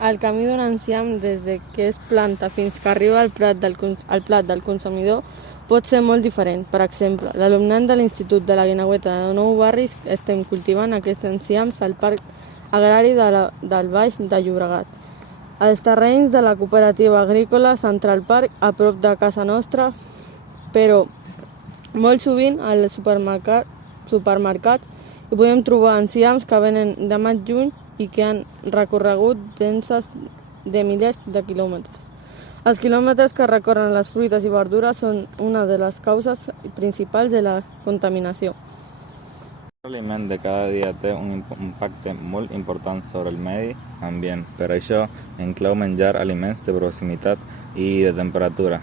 El camí d'un enciam des que es planta fins que arriba al plat del consumidor pot ser molt diferent. Per exemple, l'alumnat de l'Institut de la Guineueta de Nou Barris estem cultivant aquests enciams al Parc Agrari del Baix de Llobregat. Els terrenys de la cooperativa agrícola Central Park, a prop de casa nostra, però molt sovint als supermercats hi podem trobar enciams que venen de maig-juny i que han recorregut denses de milers de quilòmetres. Els quilòmetres que recorren les fruites i verdures són una de les causes principals de la contaminació. L'aliment de cada dia té un impacte molt important sobre el medi ambient. Per això inclou menjar aliments de proximitat i de temperatura,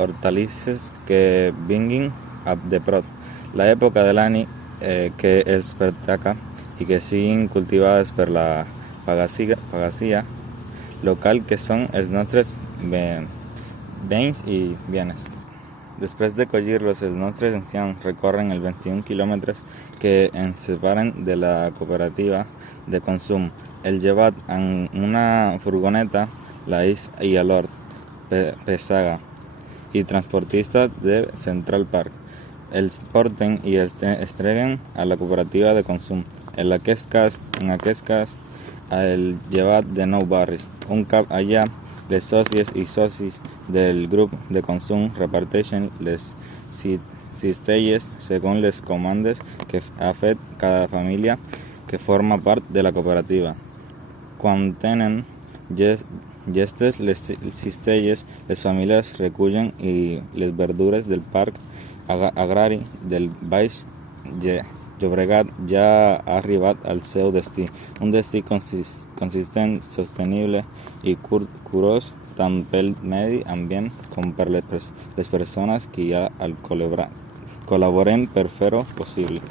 hortalisses que vinguin de prop, l'època de l'any que els pertoca i que siguin cultivades per la pagesia local, que són els nostres béns i bienes. Després de collir-los, els nostres enciams recorren els 21 quilòmetres que ens separen de la cooperativa de consum. El llevat en una furgoneta, l'eix i l'hort pesada i transportistes de Central Park els porten i els entreguen a la cooperativa de consum. En aquest cas, el llevat de Nou Barris. Un cop allà, les sòcies i socis del grup de consum reparteixen les cistelles segons les comandes que ha fet cada família que forma part de la cooperativa. Quan tenen llestes les cistelles, les famílies recullen i les verdures del Parc Agrari del Baix Llobregat ja ha arribat al seu destí, un destí consistent, sostenible i curós tant pel medi ambient com per les persones que hi ha al col·laborem per fer-ho possible.